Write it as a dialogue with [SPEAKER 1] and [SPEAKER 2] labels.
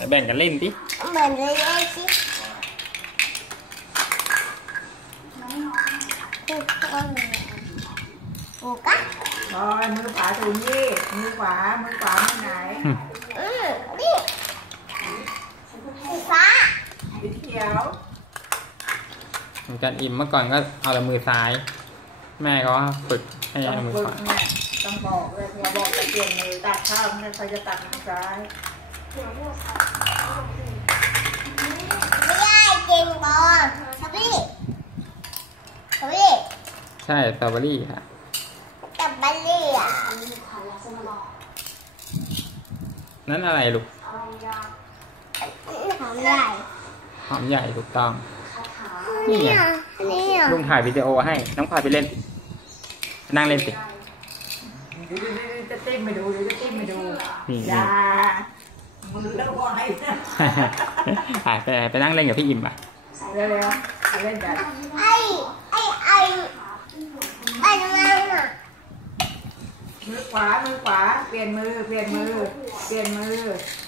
[SPEAKER 1] แบ่งกันเล่นดิ
[SPEAKER 2] แบ่งกันเล่นสิโอ้กะ
[SPEAKER 3] บอยมือขวาถูนี่มือขวามือไหน
[SPEAKER 2] นี่สีฟ้า
[SPEAKER 3] สีเขียว
[SPEAKER 1] การอิ่มเมื่อก่อนก็เอาแต่มือซ้ายแม่ก็ฝึกให้เอามือขวา
[SPEAKER 3] ต้องบอกเลยพอบอกจะเปลี่ยนมือตัดข้าวเนี่ยเขาจะตัดมือซ้าย
[SPEAKER 2] ไม่ได้เก่งบอลสตรอเบอรี่สตรอเบอรี่
[SPEAKER 1] ใช่สตรอเบอรี่ค่ะ
[SPEAKER 2] สตรอเบอรี่อ่ะ
[SPEAKER 1] นั่นอะไรลูก
[SPEAKER 2] หอมใหญ่
[SPEAKER 1] หอมใหญ่ถูกต้อง
[SPEAKER 2] นี่ไง
[SPEAKER 1] ลุงถ่ายวิดีโอให้น้องพาไปเล่นนั่งเล่นสิ
[SPEAKER 3] จะติ้มไปดูจะติ้มไปดูอย่ามือแล้วบอย
[SPEAKER 1] ไปนั่งเล่นกับพี่อิ่มป่ะ
[SPEAKER 3] เร็วๆเล่นกัน
[SPEAKER 2] ไอ้นั่นน่ะ
[SPEAKER 3] มือขวาเปลี่ยนมือ